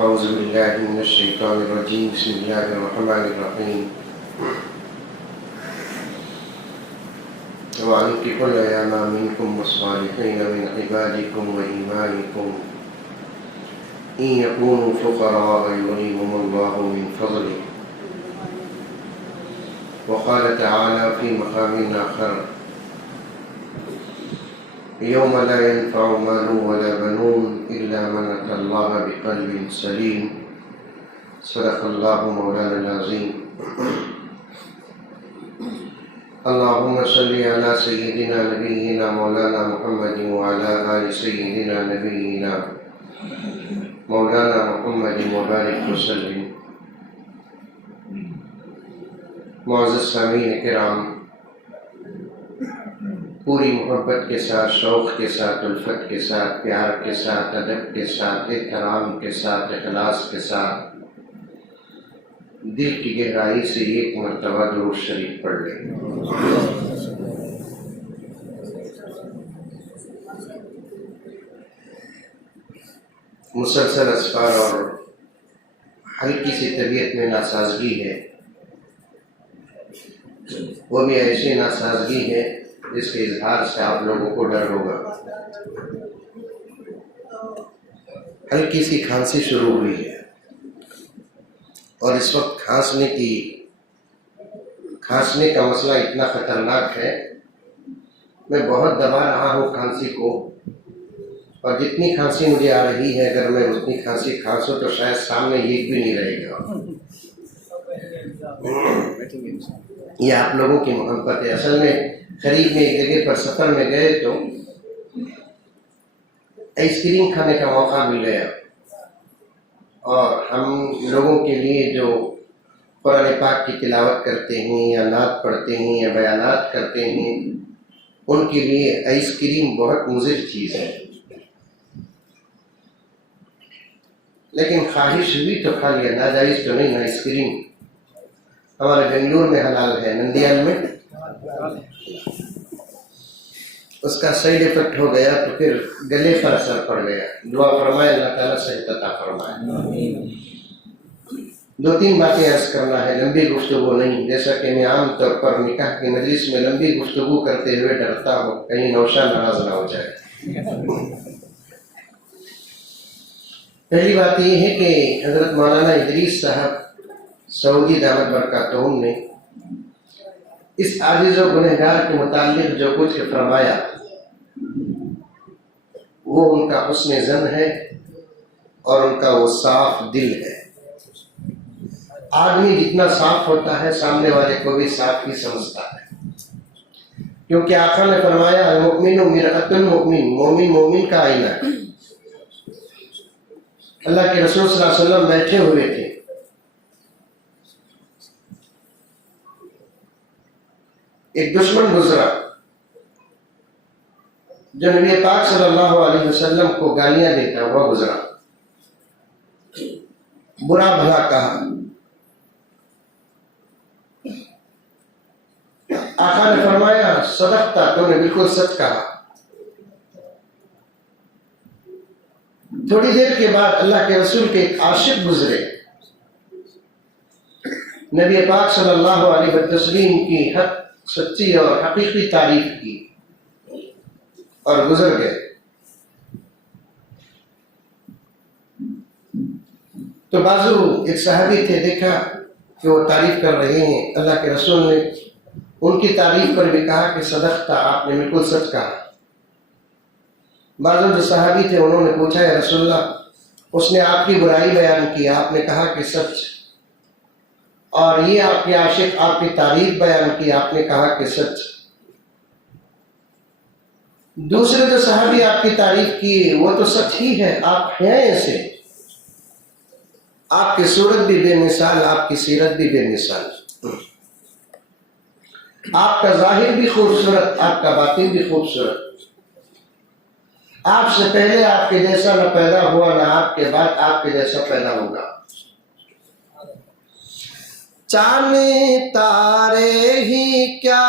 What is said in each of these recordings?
أعوذ بالله من الشيطان الرجيم بسم الله الرحمن الرحيم وأنكحوا الأيام منكم والصالحين من عبادكم وإمائكم إن يكونوا فقراء يغنيهم الله من فضله وقال تعالى في مقام آخر يوم لا ينفع مال ولا بنون إلا من أتى الله بقلب سليم صدق الله مولانا العظيم اللهم صل على سيدنا نبينا مولانا محمد وعلى آل سيدنا نبينا مولانا محمد وبارك وسلم. معزز سامعین کرام، پوری محبت کے ساتھ، شوق کے ساتھ، الفت کے ساتھ، پیار کے ساتھ، ادب کے ساتھ، احترام کے ساتھ، اخلاص کے ساتھ دل کی گہرائی سے ایک مرتبہ درود شریف پڑھ لیں. مسلسل اسفار اور ہلکی سی طبیعت میں ناسازگی ہے، وہ بھی ایسی ناسازگی ہے جس کے اظہار سے آپ لوگوں کو ڈر ہوگا. ہلکی سی کھانسی شروع ہوئی ہے اور اس وقت کھانسنے کا مسئلہ اتنا خطرناک ہے. میں بہت دبا رہا ہوں کھانسی کو، اور جتنی کھانسی مجھے آ رہی ہے اگر میں اتنی کھانسی کھانسوں تو شاید سامنے ایک بھی نہیں رہے گا. یہ آپ لوگوں کی محبت ہے. اصل میں قریب میں ایک جگہ پر سفر میں گئے تو آئس کریم کھانے کا موقع مل گیا، اور ہم لوگوں کے لیے جو قرآن پاک کی تلاوت کرتے ہیں یا نعت پڑھتے ہیں یا بیانات کرتے ہیں، ان کے لیے آئس کریم بہت مضر چیز ہے. لیکن خواہش ہوئی تو کھا لیا، ناجائز تو نہیں. آئس کریم ہمارے بنگلور میں حلال ہے، نندیال میں اس کا سائیڈ افیکٹ ہو گیا تو پھر گلے پر اثر پڑ گیا. دعا فرمائے اللہ تعالیٰ صحت عطا فرمائے. دو تین باتیں عرض کرنا ہے، لمبی گفتگو نہیں، جیسا کہ میں عام طور پر نکاح کی مجلس میں لمبی گفتگو کرتے ہوئے ڈرتا ہوں کہیں نوشا ناراض نہ ہو جائے. پہلی بات یہ ہے کہ حضرت مولانا ادریس صاحب سعودی دامت برکاتہم نے اس عاجز و گنہگار کے متعلق جو کچھ فرمایا وہ ان کا حسن ظن ہے اور ان کا وہ صاف دل ہے. آدمی جتنا صاف ہوتا ہے سامنے والے کو بھی صاف ہی سمجھتا ہے، کیونکہ آقا نے فرمایا المؤمن مرآۃ المؤمن، مومن مومن کا آئینہ ہے. اللہ کے رسول صلی اللہ علیہ وسلم بیٹھے ہوئے تھے، ایک دشمن گزرا جو نبی پاک صلی اللہ علیہ وسلم کو گالیاں دیتا ہوا گزرا، برا بھلا کہا. آقا نے فرمایا صدقتا، تو نے بالکل سچ کہا. تھوڑی دیر کے بعد اللہ کے رسول کے ایک عاشق گزرے، نبی پاک صلی اللہ علیہ وسلم کی حق سچی اور حقیقی تعریف کی اور گزر گئے. تو بازو ایک صحابی تھے، دیکھا کہ وہ تعریف کر رہے ہیں. اللہ کے رسول نے ان کی تعریف پر بھی کہا کہ صدقتا، آپ نے بالکل سچ کہا. بعض جو صحابی تھے انہوں نے پوچھا یا رسول اللہ، اس نے آپ کی برائی بیان کی، آپ نے کہا کہ سچ، اور یہ آپ کے عاشق آپ کی تعریف بیان کی، آپ نے کہا کہ سچ. دوسرے جو صحابی آپ کی تعریف کی وہ تو سچ ہی ہے، آپ ہیں ایسے، آپ کی صورت بھی بے مثال، آپ کی سیرت بھی بے مثال، آپ کا ظاہر بھی خوبصورت، آپ کا باطن بھی خوبصورت. آپ سے پہلے آپ کے جیسا نہ پیدا ہوا، نہ آپ کے بعد آپ کے جیسا پیدا ہوگا. چاند تارے ہی کیا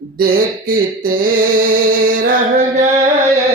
دیکھتے رہ گئے،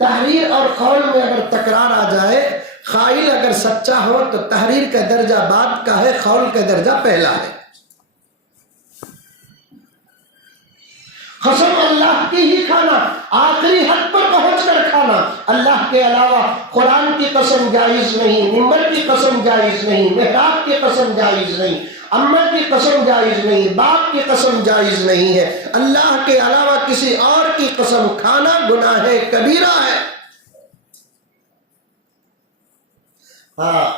تحریر اور قول میں اگر تکرار آ جائے، قائل اگر سچا ہو تو تحریر کا درجہ بعد کا ہے، قول کا درجہ پہلا ہے۔ قسم اللہ کی ہی کھانا، آخری حد پر پہنچ کر کھانا، اللہ کے علاوہ قرآن کی قسم جائز نہیں، ممبر کی قسم جائز نہیں، محراب کی قسم جائز نہیں، امت کی قسم جائز نہیں، باپ کی قسم جائز نہیں ہے۔ اللہ کے علاوہ کسی اور کی قسم کھانا گناہ کبیرہ ہے۔ ہاں،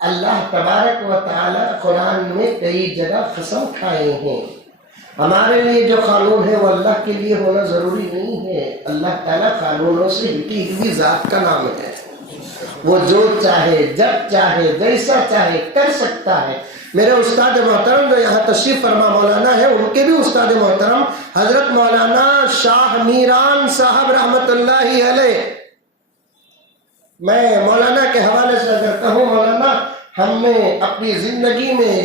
اللہ تبارک و تعالی قرآن میں کئی جگہ قسم کھائے ہیں۔ ہمارے لیے جو قانون ہے وہ اللہ کے لیے ہونا ضروری نہیں ہے۔ اللہ تعالیٰ قانونوں سے ہٹی ہوئی ذات کا نام ہے، وہ جو چاہے جب چاہے جیسا چاہے کر سکتا ہے۔ میرے استاد محترم جو یہاں تشریف فرما مولانا ہے، ان کے بھی استاد محترم حضرت مولانا شاہ میران صاحب رحمت اللہ علیہ، میں مولانا کے حوالے سے اگر کہوں، مولانا ہم نے اپنی زندگی میں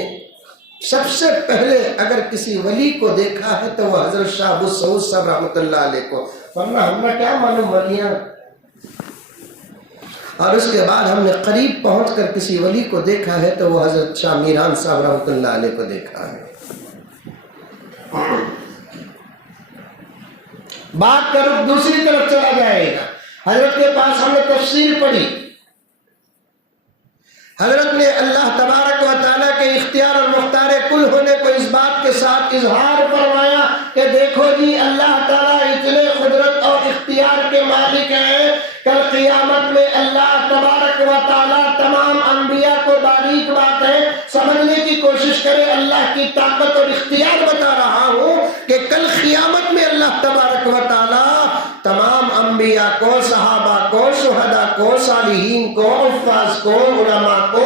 سب سے پہلے اگر کسی ولی کو دیکھا ہے تو وہ حضرت شاہ ابو سعود صاحب رحمۃ اللہ علیہ کو، ورنہ ہم نے کیا معلوم ولیاں۔ اور اس کے بعد ہم نے قریب پہنچ کر کسی ولی کو دیکھا ہے تو وہ حضرت شاہ میران صاحب رحمۃ اللہ علیہ کو دیکھا ہے۔ بات کا رخ دوسری طرف چلا جائے گا۔ حضرت کے پاس ہم نے تفسیر پڑھی، حضرت نے اللہ تبارک و تعالیٰ کے اختیار اور مختار کل ہونے کو اس بات کے ساتھ اظہار فرمایا کہ دیکھو جی اللہ تعالیٰ اتنے قدرت اور اختیار کے مالک ہیں، کل قیامت میں اللہ تبارک و تعالیٰ تمام انبیاء کو باریک بات ہے سمجھنے کی کوشش کرے، اللہ کی طاقت اور اختیار بتا رہا ہوں کہ کل قیامت میں اللہ تبارک و تعالیٰ تمام انبیاء کو، صحابہ کو، شہداء کو، صالحین کو، حفاظ کو، علماء کو،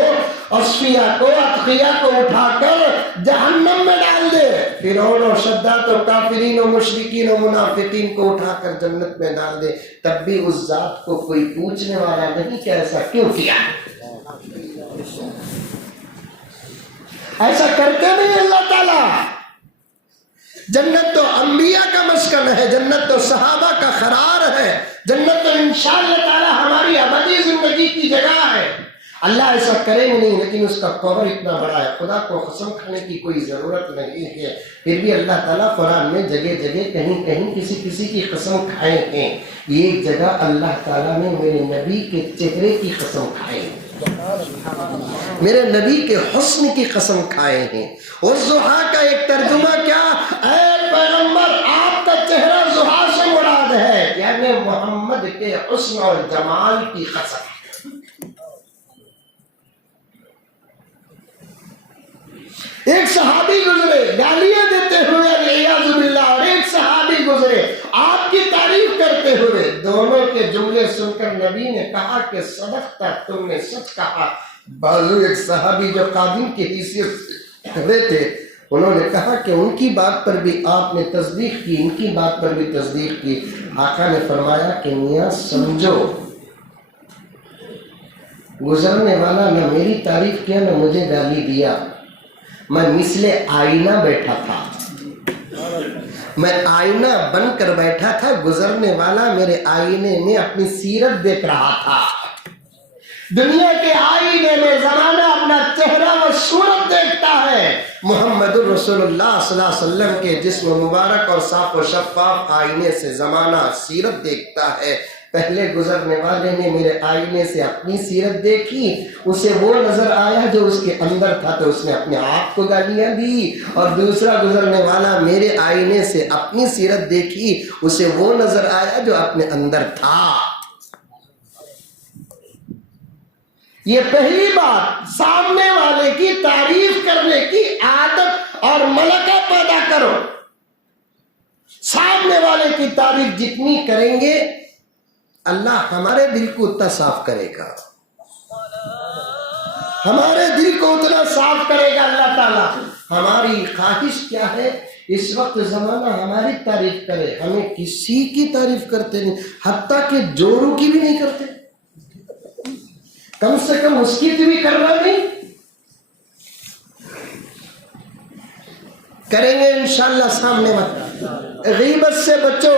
اصفیاء کو، اتقیاء کو اٹھا کر جہنم میں ڈال دے، فرعون اور شداد اور کافرین اور مشرکین اور منافقین کو اٹھا کر جنت میں ڈال دے، تب بھی اس ذات کو کوئی پوچھنے والا نہیں کہ ایسا کیوں کیا۔ ایسا کرتے نہیں اللہ تعالیٰ۔ جنت تو انبیاء کا مسکن ہے، جنت تو صحابہ کا قرار ہے، جنت تو انشاءاللہ تعالی ہماری ابدی زندگی کی جگہ ہے۔ اللہ ایسا کرے گا نہیں، لیکن اس کا قبر اتنا بڑا ہے، خدا کو قسم کھانے کی کوئی ضرورت نہیں ہے، پھر بھی اللہ تعالیٰ قرآن میں جگہ جگہ کہیں کہیں کسی کی قسم کھائے ہیں۔ ایک جگہ اللہ تعالیٰ نے میرے نبی کے چہرے کی قسم کھائے ہیں، میرے نبی کے حسن کی قسم کھائے ہیں۔ والضحیٰ کا ایک ترجمہ کیا؟ اے پیغمبر آپ کا چہرہ ضحیٰ سے مراد ہے، یعنی محمد کے حسن اور جمال کی قسم۔ ایک صحابی گزرے گالیاں دیتے ہوئے والعیاذ باللہ، اور ایک صحابی گزرے آپ کی تعریف کرتے ہوئے، دونوں کے جملے سن کر نبی نے کہا کہ صدقتا، تم نے سچ کہا۔ بعض ایک صحابی جو قادم کی حیثیت سے کھڑے تھے، انہوں نے کہا کہ ان کی بات پر بھی آپ نے تصدیق کی، ان کی بات پر بھی تصدیق کی۔ آقا نے فرمایا کہ میاں سمجھو، گزرنے والا نہ میری تعریف کیا نہ مجھے گالی دیا، میں مثل آئینہ بیٹھا تھا، میں آئینہ بن کر بیٹھا تھا، گزرنے والا میرے آئینے میں اپنی سیرت دیکھ رہا تھا۔ دنیا کے آئینے میں زمانہ اپنا چہرہ و صورت دیکھتا ہے، محمد الرسول اللہ صلی اللہ علیہ وسلم کے جسم مبارک اور صاف و شفاف آئینے سے زمانہ سیرت دیکھتا ہے۔ پہلے گزرنے والے نے میرے آئینے سے اپنی سیرت دیکھی، اسے وہ نظر آیا جو اس کے اندر تھا تو اس نے اپنے آپ کو گالیاں دی، اور دوسرا گزرنے والا میرے آئینے سے اپنی سیرت دیکھی، اسے وہ نظر آیا جو اپنے اندر تھا۔ یہ پہلی بات، سامنے والے کی تعریف کرنے کی عادت اور ملکہ پیدا کرو۔ سامنے والے کی تعریف جتنی کریں گے اللہ ہمارے دل کو اتنا صاف کرے گا، ہمارے دل کو اتنا صاف کرے گا اللہ تعالیٰ۔ ہماری خواہش کیا ہے؟ اس وقت زمانہ ہماری تعریف کرے، ہمیں کسی کی تعریف کرتے نہیں، حتیٰ کہ جوروں کی بھی نہیں کرتے، کم سے کم اس کی بھی کرنا نہیں کریں گے انشاءاللہ۔ سامنے والا غیبت سے بچو،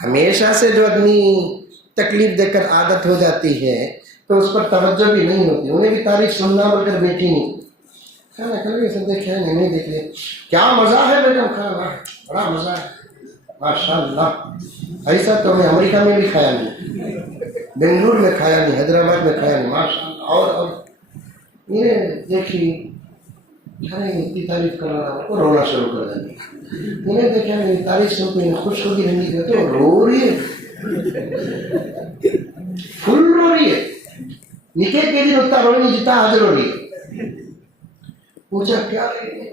ہمیشہ سے جو آدمی تکلیف دے کر عادت ہو جاتی ہے تو اس پر توجہ بھی نہیں ہوتی. انہیں بھی تعریف سننا بول کر بیٹھی نہیں. کھانا کھا لیا, سب دیکھے نہیں دیکھ لیا, کیا مزہ ہے بیٹا کھانا, بڑا مزہ ہے ماشاء اللہ. ایسا تو میں امریکہ میں بھی کھایا نہیں, بنگلور میں کھایا نہیں, حیدرآباد میں کھایا نہیں ماشاء اللہ. اور یہ دیکھی اتنی تعریف کر رہا ہوں, رونا شروع کر دیں. انہیں دیکھا میری تعریف سن کوئی خوش ہوگی نہیں کرتے, وہ رو رہی ہے, فل رو رہی ہے. نکے کے دن اتنا رو نہیں جتنا حضرت رو رہی ہے. پوچھا کیا رہی ہے,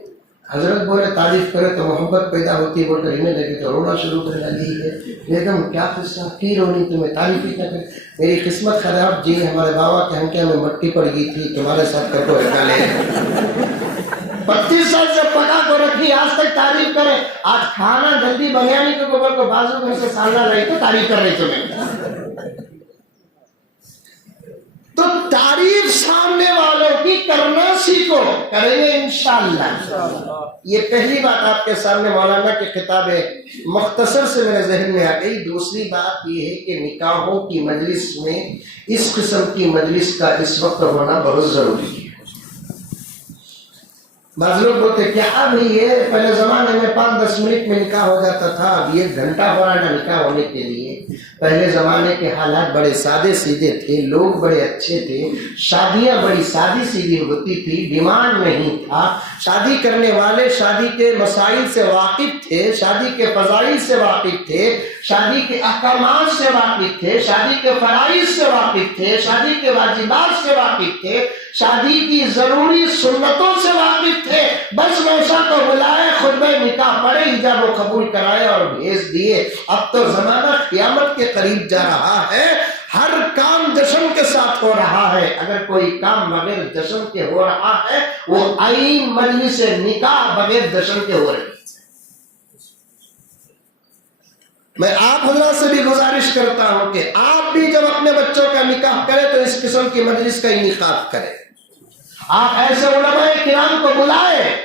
حضرت بولے تعریف کرے تو محبت پیدا ہوتی ہے, بول کر انہیں لگے تو رونا شروع کرنے لگی ہے. بیگم کیا قصہ کی رونی تمہیں تعریف ہی نہ کرے. میری قسمت خراب جی, ہمارے بابا کے ہنکے میں مٹی پڑ گئی تھی, تمہارے ساتھ کر کو رکھا لے. 25 سال سے پکا کو رکھی, آج تک تعریف کرے. آج کھانا جلدی بنیا نہیں تو گوبر کو بازو میں سے سالنا رہی تو تعریف کر رہی تمہیں. تو تعریف سامنے والوں کی کرنا سیکھو, کریں گے انشاءاللہ. یہ پہلی بات آپ کے سامنے مولانا کی کتاب مختصر سے میرے ذہن میں آ گئی. دوسری بات یہ ہے کہ نکاحوں کی مجلس میں اس قسم کی مجلس کا اس وقت ہونا بہت ضروری ہے. بعض لوگ بولتے کیا ابھی یہ پہلے زمانے میں 5-10 منٹ میں نکاح ہو جاتا تھا, اب یہ گھنٹہ ہو رہا ہے نکاح ہونے کے لیے. پہلے زمانے کے حالات بڑے سادے سیدھے تھے, لوگ بڑے اچھے تھے, شادیاں بڑی سادی سیدھی ہوتی تھی, ڈیمانڈ نہیں تھا. شادی کرنے والے شادی کے مسائل سے واقف تھے, شادی کے فضائل سے واقف تھے, شادی کے احکامات سے واقف تھے, شادی کے فرائض سے واقف تھے, شادی کے واجبات سے واقف تھے, شادی کی ضروری سنتوں سے واقف تھے. بس نوشا کو بلائے, خطبہ نکاح پڑھے, حجاب و قبول کرائے اور بھیج دیے. اب تو زمانہ قیامت کے قریب جا رہا ہے, ہر کام جشن کے ساتھ ہو رہا ہے. اگر کوئی کام بغیر جشن کے ہو رہا ہے وہ عین مجلس نکاح بغیر جشن کے ہو رہی ہے. میں آپ حضرات سے بھی گزارش کرتا ہوں کہ آپ بھی جب اپنے بچوں کا نکاح کریں تو اس قسم کی مجلس کا انعقاد کریں. آپ ایسے علماء کرام کو بلائیں.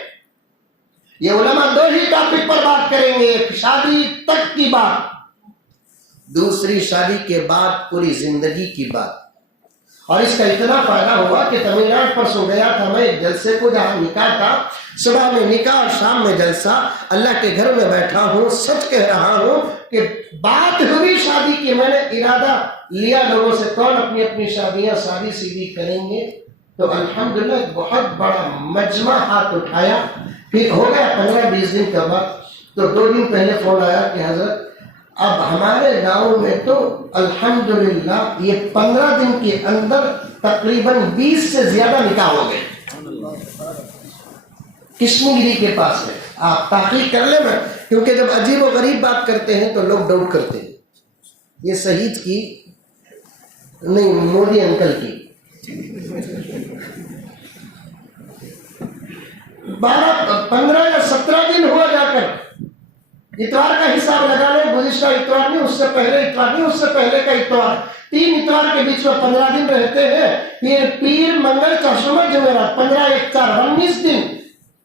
یہ علماء 2 ہی ٹاپک پر بات کریں گے, ایک شادی تک کی بات, دوسری شادی کے بعد پوری زندگی کی بات. اور اس کا اتنا فائدہ ہوا کہ تمل ناڈو پرسوں گیا تھا میں ایک جلسے کو جہاں نکاح تھا, صبح میں نکاح اور شام میں جلسہ. اللہ کے گھر میں بیٹھا ہوں, سچ کہہ رہا ہوں کہ بات ہوئی شادی کی, میں نے ارادہ لیا لوگوں سے کون اپنی اپنی شادیاں سادی سیدھی کریں گے. تو الحمدللہ ایک بہت بڑا مجمع ہاتھ اٹھایا. پھر ہو گیا 15-20 دن کا بعد تو 2 دن پہلے فون آیا کہ حضرت اب ہمارے گاؤں میں تو الحمدللہ یہ 15 دن کے اندر تقریباً 20 سے زیادہ نکاح ہو گئے. کشمیر گیری کے پاس ہے, آپ تحقیق کر لیں. میں کیونکہ جب عجیب و غریب بات کرتے ہیں تو لوگ ڈاؤٹ کرتے ہیں. یہ سعید کی نہیں, مودی انکل کی 15 یا 17 دن ہوا جا کر. اتوار کا حساب لگا لیں, گزشتہ اتوار نہیں, اس سے پہلے اتوار نہیں, اس سے پہلے کا اتوار, 3 اتوار کے بیچ میں 15 دن رہتے ہیں. پھر پیر منگل چاشمہ جمعرات 15 1 4 19 دن.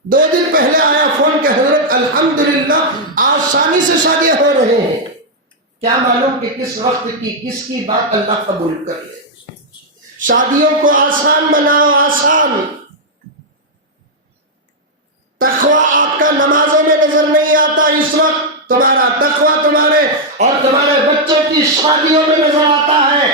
2 دن پہلے آیا فون کہ حضرت الحمدللہ آسانی سے شادیاں ہو رہے ہیں. کیا معلوم کہ کس وقت کی کس کی بات اللہ قبول کر لے. شادیوں کو آسان بناؤ, آسان. تقوی آپ کا نمازوں میں نظر نہیں آتا, اس وقت تمہارا تقوی تمہارے اور تمہارے بچوں کی شادیوں میں نظر آتا ہے.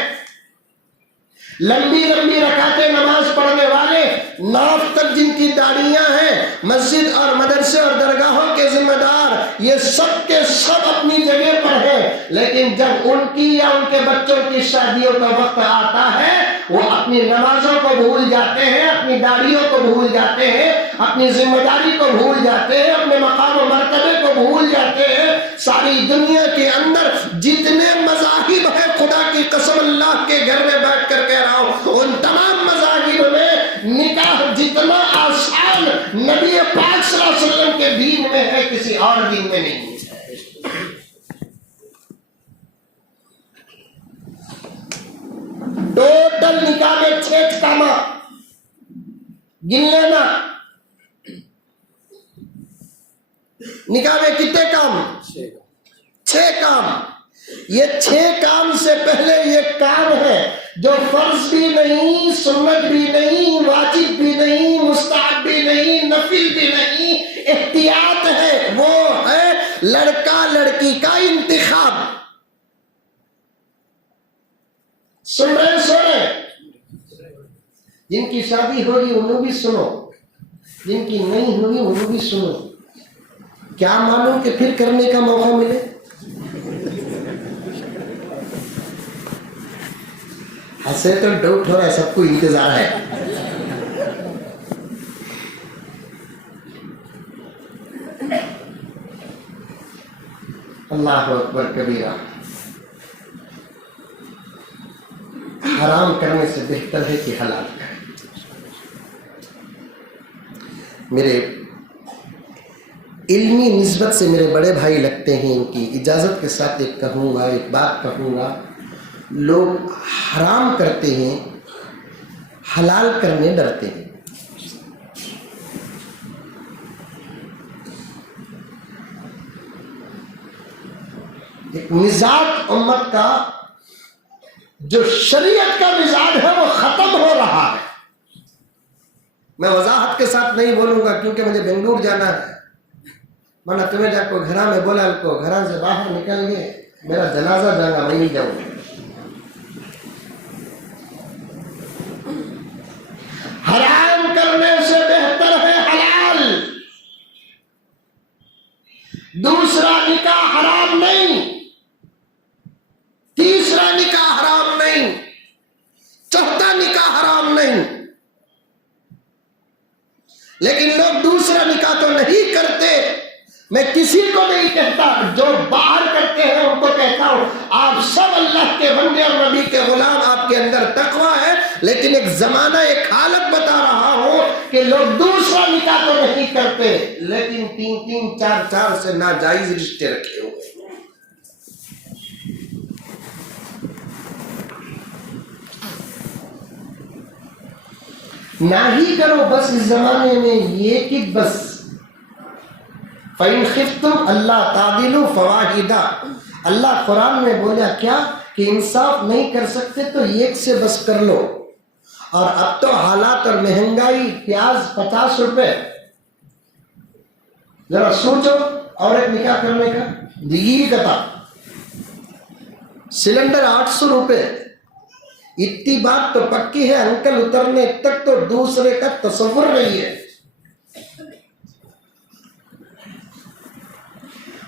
لمبی لمبی رکعتیں نماز پڑھنے والے, ناف تک جن کی داڑیاں ہیں, مسجد اور مدرسے اور درگاہوں کے ذمہ دار, یہ سب کے سب اپنی جگہ پر ہیں. لیکن جب ان کی یا ان کے بچوں کی شادیوں کا وقت آتا ہے وہ اپنی نمازوں کو بھول جاتے ہیں, اپنی داڑیوں کو بھول جاتے ہیں, اپنی ذمہ داری کو بھول جاتے ہیں, اپنے مقام و مرتبے کو بھول جاتے ہیں. ساری دنیا کے اندر جتنے مذاہب ہیں, خدا کی قسم اللہ کے گھر میں بیٹھ کر کہہ رہا ہوں, ان تمام مذاہب میں نکاح جتنا آسان نبی پاک صلی اللہ علیہ وسلم کے دین میں ہے کسی اور دین میں نہیں ہے. ٹوٹل نکاح میں 6 کام گن لینا. نکاح میں کتنے کام؟ 6 کام. یہ 6 کام سے پہلے یہ کام ہے جو فرض بھی نہیں، سنت بھی نہیں، واجب بھی نہیں، مستحب بھی نہیں، نفل بھی نہیں، احتیاط ہے، وہ ہے لڑکا لڑکی کا انتخاب۔ سن رہے جن کی شادی ہوگی انہوں بھی سنو، جن کی نہیں ہوئی انہوں بھی سنو، کیا معلوم کہ پھر کرنے کا موقع ملے۔ ہنسے تو ڈاؤٹ ہو رہا ہے، سب کو انتظار ہے۔ اللہ اکبر کبیرہ۔ حرام کرنے سے بہتر ہے کہ حلال کریں۔ میرے علمی نسبت سے میرے بڑے بھائی لگتے ہیں، ان کی اجازت کے ساتھ ایک بات کہوں گا، لوگ حرام کرتے ہیں، حلال کرنے ڈرتے ہیں۔ ایک مزاج امت کا جو شریعت کا مزاج ہے وہ ختم ہو رہا ہے۔ میں وضاحت کے ساتھ نہیں بولوں گا کیونکہ مجھے بنگلور جانا ہے، ورنہ تمہیں جا کو گھر میں بولا کو گھر سے باہر نکل گئے، میرا جنازہ جانا، میں نہیں جاؤں گا۔ حرام کرنے سے بہتر ہے حلال۔ دوسرا نکاح حرام نہیں، تیسرا نکاح حرام نہیں، چوتھا نکاح حرام نہیں، لیکن لوگ دوسرا نکاح تو نہیں کرتے۔ میں کسی کو نہیں کہتا، جو باہر کرتے ہیں ان کو کہتا ہوں آپ سب اللہ کے بندے اور نبی کے غلام، آپ کے اندر تقویٰ ہے، لیکن ایک زمانہ ایک حالت بتا رہا ہوں کہ لوگ دوسرا نکاح تو نہیں کرتے لیکن 3 4 سے ناجائز رشتے رکھے ہوئے۔ نہ ہی کرو بس اس زمانے میں یہ کہ بس فَإِنْ خِفْتُمْ أَلَّا تَعْدِلُوا فَوَاحِدًا، اللہ قرآن میں بولا کیا کہ انصاف نہیں کر سکتے تو ایک سے بس کر لو۔ اور اب تو حالات اور مہنگائی، پیاز 50 روپے، ذرا سوچو، اور ایک نکاح کرنے کا دیگی کتا، سلنڈر 800 روپے، اتنی بات تو پکی ہے انکل اترنے تک تو دوسرے کا تصور نہیں ہے۔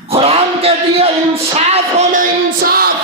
قرآن کہتی ہے انصاف ہونا، انصاف۔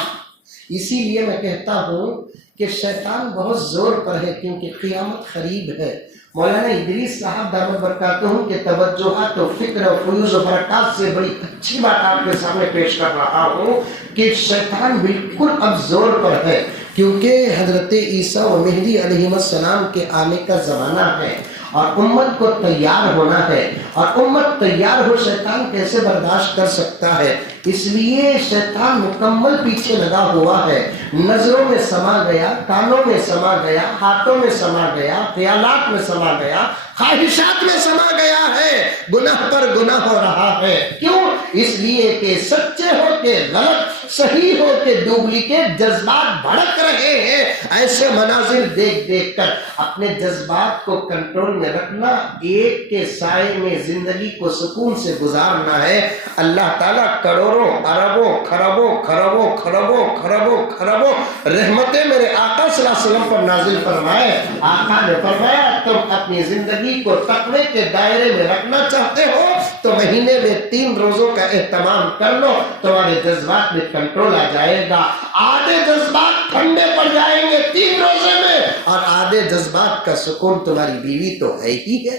اسی لیے میں کہتا ہوں کہ شیطان بہت زور پر ہے کیونکہ قیامت قریب ہے۔ مولانا ادریس صاحب دامت برکاتہم کے توجہات و فکر و فیوز و برکات سے بڑی اچھی بات آپ کے سامنے پیش کر رہا ہوں کہ شیطان بالکل اب زور پر ہے، کیونکہ حضرت عیسیٰ و مہدی علیہ السلام کے آنے کا زمانہ ہے اور امت کو تیار ہونا ہے، اور امت تیار ہو شیطان کیسے برداشت کر سکتا ہے؟ اس لیے شیطان مکمل پیچھے لگا ہوا ہے، نظروں میں سما گیا، کانوں میں سما گیا، ہاتھوں میں سما گیا، خیالات میں سما گیا، خواہشات میں سما گیا ہے، گناہ پر گناہ ہو رہا ہے۔ کیوں؟ اس لیے کہ سچے ہو کے غلط، صحیح ہو کے ڈپلیکیٹ جذبات بھڑک رہے ہیں۔ ایسے مناظر دیکھ دیکھ کر اپنے جذبات کو کنٹرول میں رکھنا، ایک کے سائے میں زندگی کو سکون سے گزارنا ہے۔ اللہ تعالیٰ کروڑوں اربوں خربوں خربوں خربوں خربوں خربوں رحمتیں میرے آقا صلی اللہ علیہ وسلم پر نازل فرمائے۔ آقا نے فرمایا تم اپنی زندگی کو تقوی کے دائرے میں رکھنا چاہتے ہو تو مہینے میں 3 روزوں کا اہتمام کر لو، تمہارے جذبات میں کنٹرول آ جائے گا۔ آدھے جذبات ٹھنڈے پڑ جائیں گے 3 روزے میں، اور آدھے جذبات کا سکون تمہاری بیوی تو ہے ہی ہے۔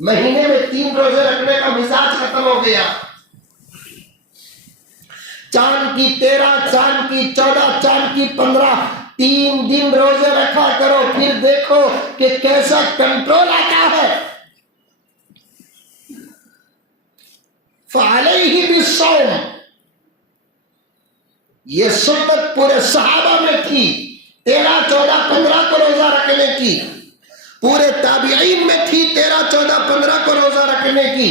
مہینے میں 3 روزے رکھنے کا مزاج ختم ہو گیا۔ چاند کی 13، چاند کی 14، چاند کی 15، 3 دن روزے رکھا کرو، پھر دیکھو کہ کیسا کنٹرول آتا ہے۔ فعلیہ بالصوم، یہ سنت پورے صحابہ میں تھی، 13، 14، 15 کو روزہ رکھنے کی، پورے تابعین میں تھی 13، 14، 15 کو روزہ رکھنے کی،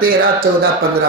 13, 14, 15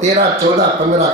13, 14, 15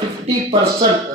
50%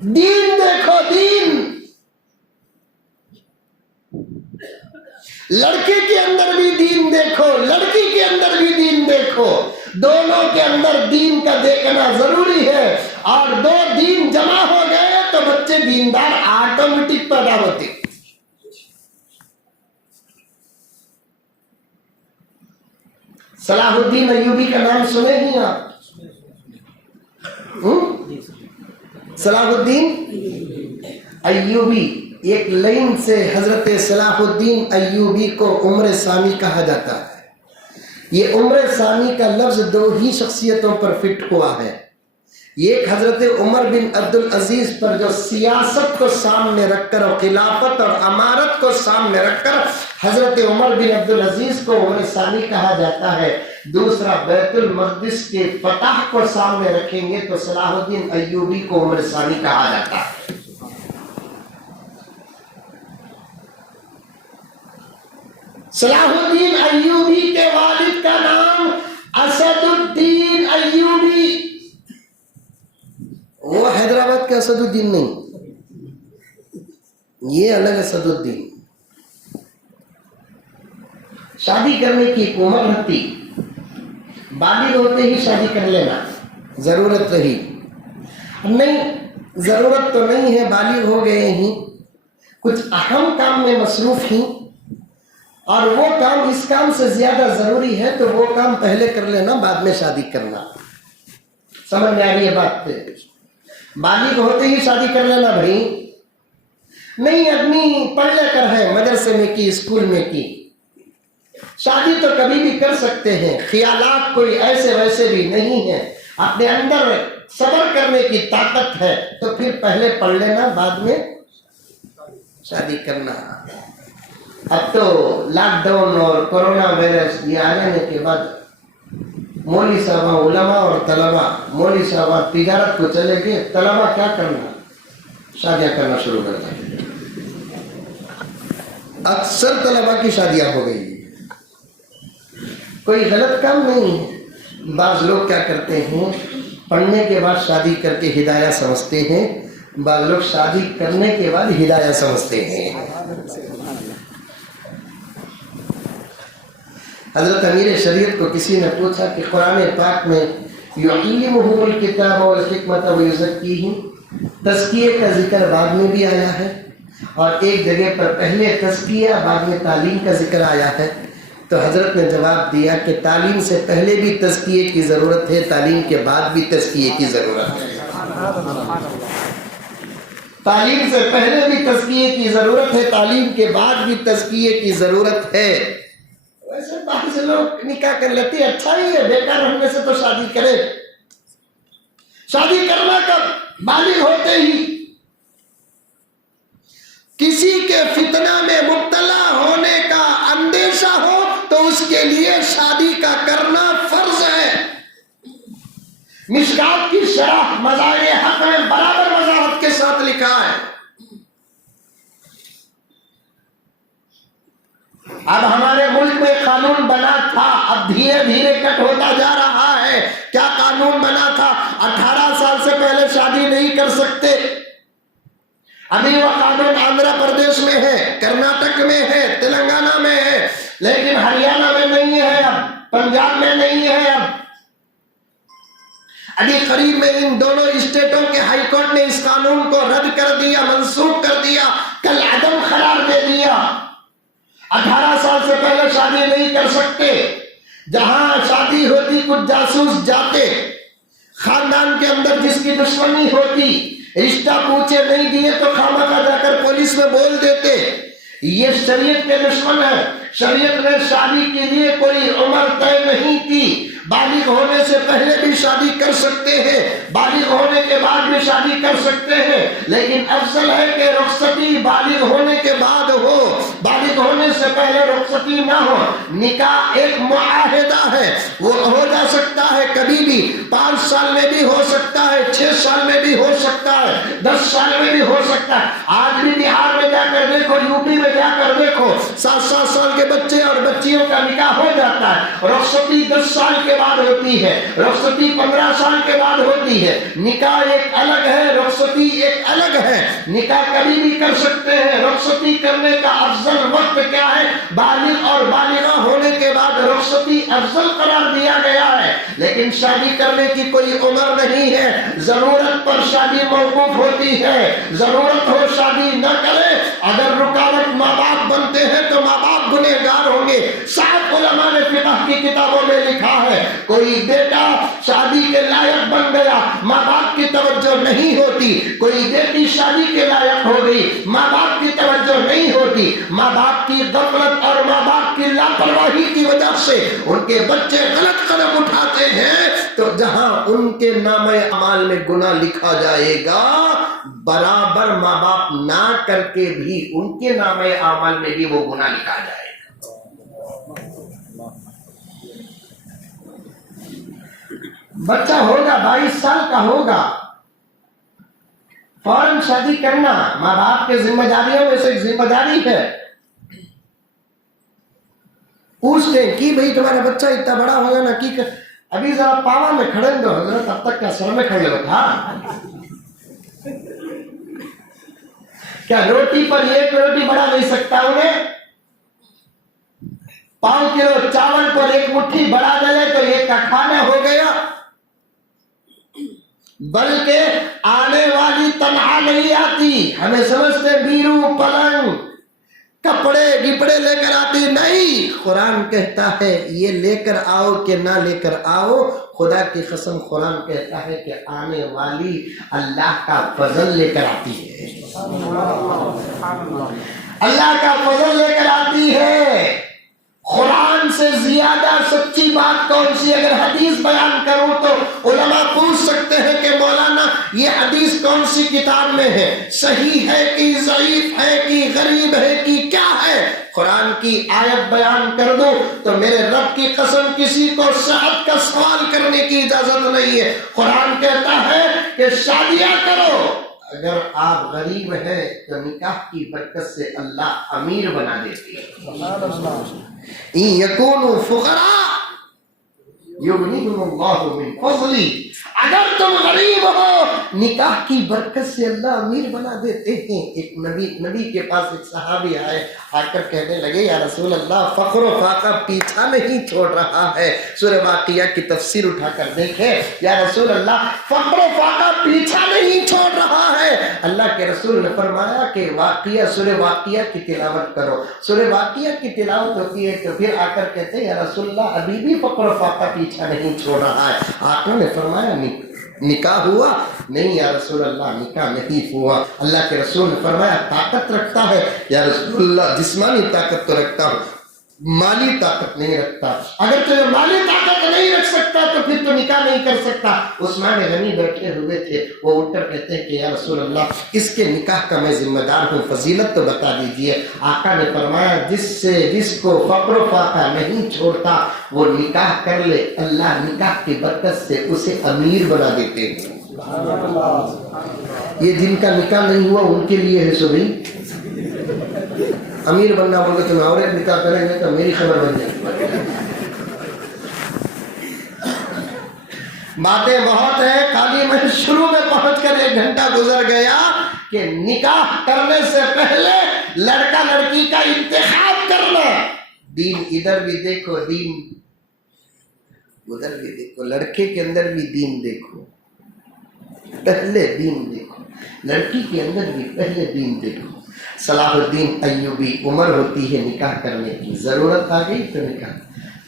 دین دیکھو، دین. لڑکے کے اندر بھی دین دیکھو، لڑکی کے اندر بھی دین دیکھو. دونوں کے اندر دین کا دیکھنا ضروری ہے. اور دو دین جمع ہو گئے تو بچے دیندار آٹومیٹک پیدا ہوتے. صلاح الدین ایوبی کا نام سنے ہی آپ؟ صلاح الدین ایوبی، ایک لائن سے حضرت صلاح الدین ایوبی کو عمر ثانی کہا جاتا ہے. یہ عمر ثانی کا لفظ دو ہی شخصیتوں پر فٹ ہوا ہے. ایک حضرت عمر بن عبد العزیز پر جو سیاست کو سامنے رکھ کر اور خلافت اور امارت کو سامنے رکھ کر حضرت عمر بن عبد العزیز کو عمر ثانی کہا جاتا ہے. دوسرا بیت المقدس کے فتح کو سامنے رکھیں گے تو صلاح الدین ایوبی کو عمر ثانی کہا جاتا ہے. صلاح الدین ایوبی کے والد کا نام اسد الدین ایوبی. وہ حیدرآباد کے اسد الدین نہیں، یہ الگ اسد الدین. شادی کرنے کی ایک عمر رہتی، بالغ ہوتے ہی شادی کر لینا. ضرورت رہی نہیں، ضرورت تو نہیں ہے، بالغ ہو گئے ہی، کچھ اہم کام میں مصروف ہی، اور وہ کام اس کام سے زیادہ ضروری ہے تو وہ کام پہلے کر لینا، بعد میں شادی کرنا. سمجھ میں آ رہی ہے بات پہ؟ بالغ ہوتے ہی شادی کر لینا بھائی نہیں. آدمی پڑھ لے کر ہے، مدرسے میں کی، اسکول میں کی، شادی تو کبھی بھی کر سکتے ہیں. خیالات کوئی ایسے ویسے بھی نہیں ہیں، اپنے اندر صبر کرنے کی طاقت ہے تو پھر پہلے پڑھ لینا، بعد میں شادی کرنا. اب تو لاک ڈاؤن اور کورونا وائرس یہ آ جانے کے بعد مولوی صاحب، علماء اور طلباء، مولوی صاحب تجارت کو چلے گئے، طلباء کیا کرنا؟ شادیاں کرنا شروع کر دیں. اکثر طلباء کی شادیاں ہو گئی. کوئی غلط کام نہیں ہے. بعض لوگ کیا کرتے ہیں، پڑھنے کے بعد شادی کر کے ہدایہ سمجھتے ہیں، بعض لوگ شادی کرنے کے بعد ہدایہ سمجھتے ہیں. حضرت امیر شریعت کو کسی نے پوچھا کہ قرآن پاک میں یعلمہم الکتاب والحکمت ویزکیہم، تزکیے کا ذکر بعد میں بھی آیا ہے اور ایک جگہ پر پہلے تزکیہ بعد میں تعلیم کا ذکر آیا ہے. تو حضرت نے جواب دیا کہ تعلیم سے پہلے بھی تزکیے کی ضرورت ہے، تعلیم کے بعد بھی تزکیے کی ضرورت ہے. تعلیم سے پہلے بھی تزکیے کی ضرورت ہے، تعلیم کے بعد بھی تزکیے کی ضرورت ہے. ویسے بعض سے لوگ نکاح کر لیتے ہیں، اچھا ہی ہے، بیکار رہنے سے تو شادی کرے. شادی کرنا کب؟ بالغ ہوتے ہی. کسی کے فتنہ میں مبتلا ہونے کا اندیشہ ہو تو اس کے لیے شادی کا کرنا فرض ہے. مشکات کی شرح مزائے حق میں برابر وضاحت کے ساتھ لکھا ہے. اب ہمارے ملک میں قانون بنا تھا، اب دھیرے دھیرے کٹ ہوتا جا رہا ہے. کیا قانون بنا تھا؟ 18 سال سے پہلے شادی نہیں کر سکتے. ابھی وہ قانون آندھرا پردیش میں ہے، کرناٹک میں ہے، تلنگانہ میں ہے، لیکن ہریانہ میں نہیں ہے، اب پنجاب میں نہیں ہے. ابھی قریب میں ان دونوں اسٹیٹوں کے ہائی کورٹ نے اس قانون کو رد کر دیا، منسوخ کر دیا، کل عدم قرار دے دیا. 18 سال سے پہلے شادی نہیں کر سکتے. جہاں شادی ہوتی کچھ جاسوس جاتے، خاندان کے اندر جس کی دشمنی ہوتی، رشتہ پوچھے نہیں دیے تو خامخواہ جا کر پولیس میں بول دیتے. یہ شریعت کے دشمن ہے. شریعت نے شادی کے لیے کوئی عمر طے نہیں کی. بالغ ہونے سے پہلے بھی شادی کر سکتے ہیں، بالغ ہونے کے بعد بھی شادی کر سکتے ہیں، لیکن افضل ہے کہ رخصتی بالغ ہونے کے بعد ہو. بالغ بالغ ہونے سے پہلے رخصتی نہ ہو. نکاح ایک معاہدہ ہے, وہ ہو جا سکتا ہے کبھی بھی, 5 سال میں بھی ہو سکتا ہے, 6 سال میں بھی ہو سکتا ہے, 10 سال میں بھی ہو سکتا ہے. آج بھی بہار میں جا کر دیکھو, یو پی میں جا کر دیکھو, 7 سال کے بچے اور بچیوں کا نکاح ہو جاتا ہے. رخصتی 10 سال کے بعد ہوتی ہے, رخصتی 15 سال کے بعد ہوتی ہے. نکاح ایک الگ ہے, رخصتی ایک الگ ہے. نکاح کبھی بھی کر سکتے ہیں. رخصتی کرنے کا افضل وقت کیا ہے؟ بالغ اور بالغہ ہونے کے بعد رخصتی افضل قرار دیا گیا ہے. لیکن شادی کرنے کی کوئی عمر نہیں ہے, ضرورت پر شادی موقوف ہوتی ہے. ضرورت ہو شادی نہ کرے. اگر رکاوٹ ماں باپ بنتے ہیں تو ماں باپ گنہگار ہوں گے. 7 علماء نے فقہ کی کتابوں میں لکھا ہے, کوئی بیٹا شادی کے لائق بن گیا, ماں باپ کی توجہ نہیں ہوتی. کوئی بیٹی شادی کے لائق ہو گئی, ماں باپ کی توجہ نہیں ہوتی. ماں باپ کی غفلت اور ماں باپ کی لاپرواہی کی وجہ سے ان کے بچے غلط قدم اٹھاتے ہیں, تو جہاں ان کے نامہ اعمال میں گناہ لکھا جائے گا, برابر ماں باپ نہ کر کے بھی ان کے نامہ اعمال میں بھی وہ گناہ لکھا جائے گا. بچہ ہوگا 22 سال کا ہوگا, فوراً شادی کرنا ماں باپ کے ذمہ داریوں میں سے ایک ذمہ داری ہے. پوچھتے ہیں کہ بھئی تمہارا بچہ اتنا بڑا ہوگا نا, کی ابھی ذرا پاوا میں کھڑے دو حضرت, اب تک کیا سر میں کھڑے ہوتا. کیا روٹی پر 1 روٹی بڑھا نہیں سکتا انہیں؟ 5 کلو چاول پر 1 مٹھی بڑھا دے تو 1 کا کھانا ہو گیا. بلکہ آنے والی تنہا نہیں آتی. ہمیں سمجھتے بیرو پلنگ کپڑے گپڑے لے کر آتی نہیں. قرآن کہتا ہے یہ لے کر آؤ کہ نہ لے کر آؤ, خدا کی قسم قرآن کہتا ہے کہ آنے والی اللہ کا فضل لے کر آتی ہے. اللہ کا فضل لے کر آتی ہے. قرآن سے زیادہ سچی بات کون سی؟ اگر حدیث بیان کروں تو علماء پوچھ سکتے ہیں کہ مولانا یہ حدیث کون سی کتاب میں ہے, صحیح ہے کہ ضعیف ہے کہ غریب ہے کہ کیا ہے؟ قرآن کی آیت بیان کر دو تو میرے رب کی قسم کسی کو صحت کا سوال کرنے کی اجازت نہیں ہے. قرآن کہتا ہے کہ شادیاں کرو. اگر آپ غریب ہیں تو نکاح کی برکت سے اللہ امیر بنا دیتی ہے. ان یکونوا فقراء یغنیہم اللہ من فضلہ. اگر تم غریب ہو, نکاح کی برکت سے اللہ امیر بنا دیتے ہیں. ایک نبی کے پاس ایک صحابی آئے, آ کر کہنے لگے یا رسول اللہ فقر و فاقہ پیچھا نہیں چھوڑ رہا ہے. سورہ واقعہ کی تفسیر اٹھا کر دیکھیں. یا رسول اللہ فقر و فاقہ پیچھا نہیں چھوڑ رہا ہے. اللہ کے رسول نے فرمایا کہ سورہ واقعہ کی تلاوت کرو. سورہ واقعہ کی تلاوت ہوتی ہے تو پھر آ کر کہتے ہیں یا رسول اللہ ابھی بھی فقر و فاقہ پیچھا نہیں چھوڑ رہا ہے. آقا نے فرمایا نکاح ہوا؟ نہیں یا رسول اللہ نکاح نہیں ہوا. اللہ کے رسول نے فرمایا طاقت رکھتا ہے؟ یا رسول اللہ جسمانی طاقت تو رکھتا ہوں, مالی طاقت نہیں رکھتا. اگر تو مالی طاقت نہیں رکھ سکتا تو پھر تو نکاح نہیں کر سکتا. عثمان غنی بیٹھے ہوئے تھے, وہ اٹھ کر کہتے ہیں کہ یا رسول اللہ اس کے نکاح کا میں ذمہ دار ہوں, فضیلت تو بتا دیجئے. آقا نے فرمایا جس کو فقر و فاقہ نہیں چھوڑتا وہ نکاح کر لے, اللہ نکاح کی برکت سے اسے امیر بنا دیتے ہیں. یہ جن کا نکاح نہیں ہوا ان کے لیے ہے. سو بھائی امیر بننا بول کے تم اور ایک نکاح کریں گے تو میری خبر بن جائے. باتیں بہت ہیں, خالی میں شروع میں پہنچ کر 1 گھنٹہ گزر گیا کہ نکاح کرنے سے پہلے لڑکا لڑکی کا انتخاب کرنا. دین ادھر بھی دیکھو, دین ادھر بھی دیکھو, لڑکے کے اندر بھی دین دیکھو, پہلے دین دیکھو, لڑکی کے اندر بھی پہلے دین دیکھو. صلاح الدین ایوبی, عمر ہوتی ہے نکاح کرنے کی, ضرورت آ گئی تو نکاح.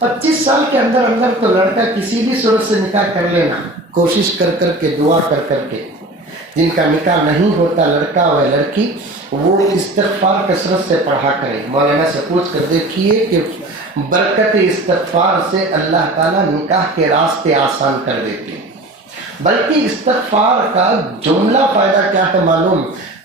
25 سال کے اندر تو لڑکا کسی بھی صورت سے نکاح کر لینا, کوشش کر کر کے, دعا کر کر کے. جن کا نکاح نہیں ہوتا لڑکا و لڑکی, وہ استغفار کثرت سے پڑھا کریں. مولانا سے پوچھ کر دیکھیے کہ برکت استغفار سے اللہ تعالیٰ نکاح کے راستے آسان کر دیتے ہیں. بلکہ استغفار کا جملہ فائدہ کیا ہے معلوم؟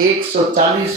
140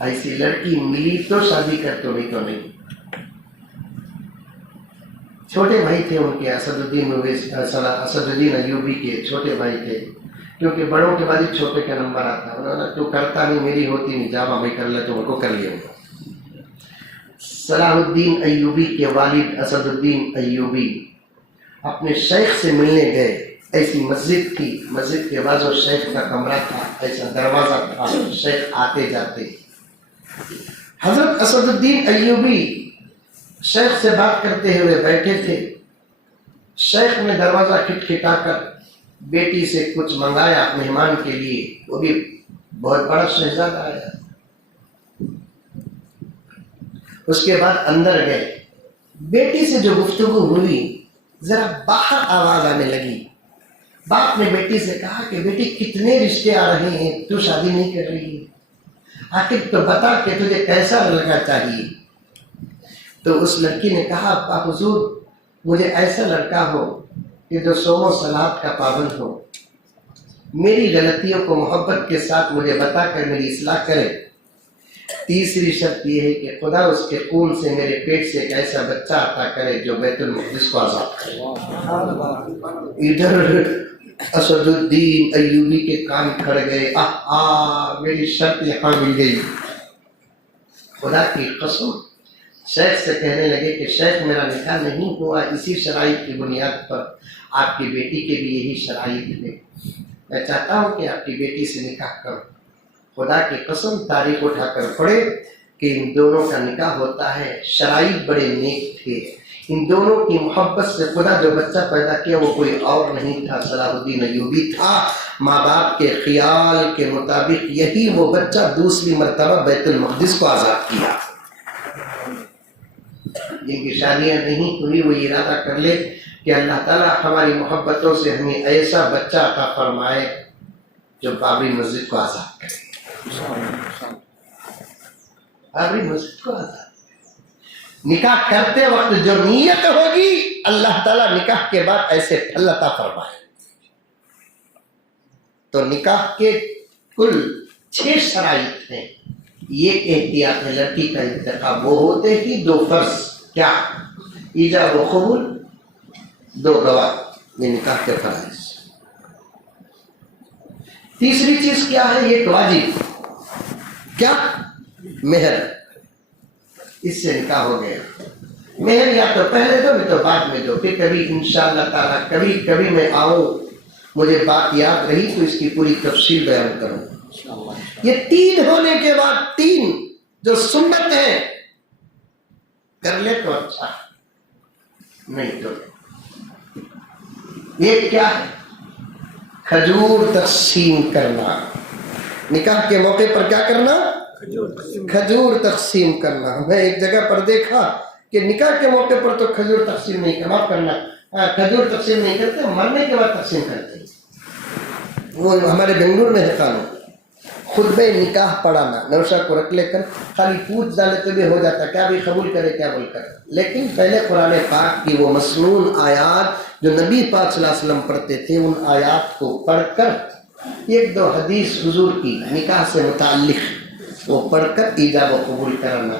ایسی لڑکی ملی تو شادی کر، تو نہیں تو نہیں۔ چھوٹے بھائی تھے ان کے، اسد الدین ایوبی کے چھوٹے بھائی تھے، کیونکہ بڑوں کے بعد ہی چھوٹے کا نمبر آتا ہے۔ انہوں نے تو کرتا نہیں، میری ہوتی نہیں، جاوا میں کر لے تو ان کو کر لیا۔ صلاح الدین ایوبی کے والد اسد الدین ایوبی اپنے شیخ سے ملنے گئے۔ ایسی مسجد تھی، مسجد کے بعد شیخ کا کمرہ تھا، ایسا دروازہ تھا، شیخ آتے جاتے۔ حضرت اسد الدین ایوبی شیخ سے بات کرتے ہوئے بیٹھے تھے، شیخ نے دروازہ کھٹکھٹا کر بیٹی سے کچھ منگایا مہمان کے لیے، وہ بھی بہت بڑا شہزادہ آیا۔ اس کے بعد اندر گئے، بیٹی سے جو گفتگو ہوئی ذرا باہر آواز آنے لگی۔ باپ نے بیٹی سے کہا کہ بیٹی کتنے رشتے آ رہے ہیں، تو شادی نہیں کر رہی ہے، آخر تو بتا کہ تجھے کیسا لڑکا چاہیے۔ تو اس لڑکی نے کہا حضور مجھے ایسا لڑکا ہو کہ جو صوم و صلات کا پابند ہو، میری غلطیوں کو محبت کے ساتھ مجھے بتا کر میری اصلاح کرے۔ تیسری شرط یہ ہے کہ خدا اس کے خون سے میرے پیٹ سے ایک ایسا بچہ عطا کرے جو بیت المقدس کو آزاد کرے۔ ادھر اسد الدین ایوبی کے کان کھڑ گئے، میری شرط یہاں مل گئی۔ خدا کی قسم شیخ سے کہنے لگے کہ شیخ میرا نکاح نہیں ہوا اسی شرائط کی بنیاد پر، آپ کی بیٹی کے بھی یہی شرائط ہے، میں چاہتا ہوں کہ آپ کی بیٹی سے نکاح کروں۔ خدا کی قسم تاریخ اٹھا کر پڑھے کہ ان دونوں کا نکاح ہوتا ہے، شرائط بڑے نیک تھے، ان دونوں کی محبت سے خدا جو بچہ پیدا کیا وہ کوئی اور نہیں تھا، صلاح الدین ایوبی تھا۔ ماں باپ کے خیال کے مطابق یہی وہ بچہ دوسری مرتبہ بیت المقدس کو آزاد کیا۔ جن کی شادیاں نہیں ہوئی وہ ارادہ کر لے کہ اللہ تعالیٰ ہماری محبتوں سے ہمیں ایسا بچہ عطا فرمائے جو بابری مسجد کو آزاد کرے، بابری مسجد کو آزاد۔ نکاح کرتے وقت جو نیت ہوگی اللہ تعالیٰ نکاح کے بعد ایسے پھل عطا فرمائے۔ تو نکاح کے کل 6 شرائط ہیں، یہ احتیاط ہے لڑکی کا انتخاب وہ ہوتے ہی 2 فرض، کیا؟ ایجاب و قبول، 2 گواہ، یہ نکاح کے فرائض۔ تیسری چیز کیا ہے؟ یہ واجب، کیا؟ مہر، اس سے نکاح ہو گیا۔ مہر یا تو پہلے دو نہیں تو بعد میں دو، پھر کبھی انشاءاللہ تعالیٰ کبھی میں آؤں، مجھے بات یاد رہی تو اس کی پوری تفصیل بیان کروں۔ یہ 3 ہونے کے بعد 3 جو سنت ہیں کر لے تو اچھا، نہیں تو یہ کیا ہے؟ کھجور تقسیم کرنا، نکاح کے موقع پر کیا کرنا؟ کھجور تقسیم کرنا۔ میں ایک جگہ پر دیکھا کہ نکاح کے موقع پر تو کھجور تقسیم نہیں کرنا، کھجور تقسیم نہیں کرتے، مرنے کے بعد تقسیم کرتے ہیں۔ وہ ہمارے بنگلور میں ہے قانون، خطبہ نکاح پڑھانا، نوشہ کو رکھ لے کر خالی پوچھ ڈالے تو بھی ہو جاتا، کیا بھی قبول کرے کیا بول کر، لیکن پہلے قرآن پاک کی وہ مسنون آیات جو نبی پاک صلی اللہ علیہ وسلم پڑھتے تھے، ان آیات کو پڑھ کر 1-2 حدیث حضور کی نکاح سے متعلق وہ پڑھ کر ایجاب و قبول کرنا،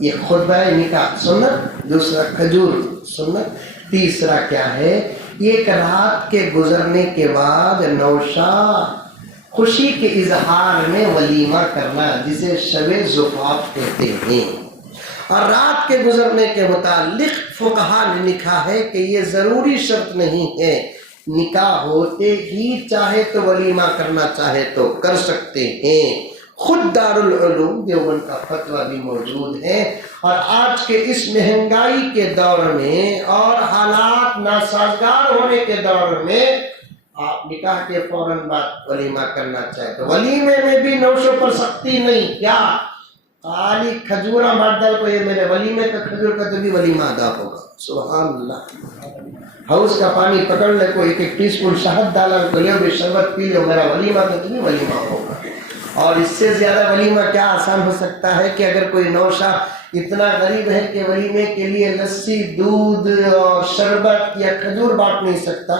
یہ خطبہ نکاح سنت۔ دوسرا کھجور سنت۔ تیسرا کیا ہے؟ ایک رات کے گزرنے کے بعد نوشہ خوشی کے اظہار میں ولیمہ کرنا، جسے شب زفاف کہتے ہیں۔ اور رات کے گزرنے کے متعلق فقہا نے لکھا ہے کہ یہ ضروری شرط نہیں ہے، نکاح ہوتے ہی چاہے تو ولیمہ کرنا چاہے تو کر سکتے ہیں۔ خود دارالعلوم دیوبند کا فتویٰ بھی موجود ہے۔ اور آج کے اس مہنگائی کے دور میں اور حالات ناسازگار ہونے کے دور میں آپ نکاح کے فوراً بعد ولیمہ کرنا چاہے تو ولیمے میں بھی نوشوں پر سختی نہیں، کیا خالی کھجورا مردال کو یہ میرے ولیمے کا کھجور کا تو بھی ولیمہ ادا ہوگا۔ سبحان اللہ۔ ہاؤس کا پانی پکڑ لے کو 1 ٹی اسپون شہد ڈالا کو لے بھی شربت پی لو، میرا ولیمہ کا تو بھی ولیمہ ہوگا۔ اور اس سے زیادہ ولیمہ کیا آسان ہو سکتا ہے کہ اگر کوئی نوشہ اتنا غریب ہے کہ ولیمے کے لیے لسی، دودھ اور شربت یا کھجور بانٹ نہیں سکتا،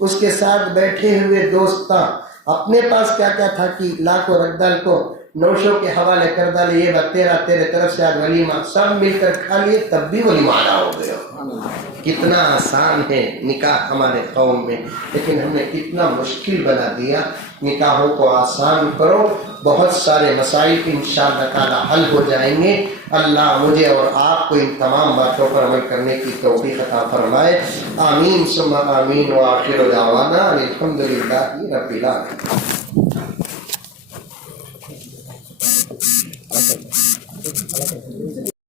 اس کے ساتھ بیٹھے ہوئے دوستاں اپنے پاس کیا کیا تھا کہ لاکھ و رکھ ڈال کو نوشوں کے حوالے کر ڈالے، یہ بات تیرا تیرے طرف سے آج ولیمہ، سب مل کر کھا لیے تب بھی ولیمہ ادا ہو گیا۔ کتنا آسان ہے نکاح ہمارے قوم میں، لیکن ہم نے کتنا مشکل بنا دیا۔ نکاحوں کو آسان کرو، بہت سارے مسائل انشاءاللہ تعالی حل ہو جائیں گے۔ اللہ مجھے اور آپ کو ان تمام باتوں پر عمل کرنے کی توفیق عطا فرمائے، آمین ثم آمین، وآخر دعوانا الحمدللہ رب العالمین۔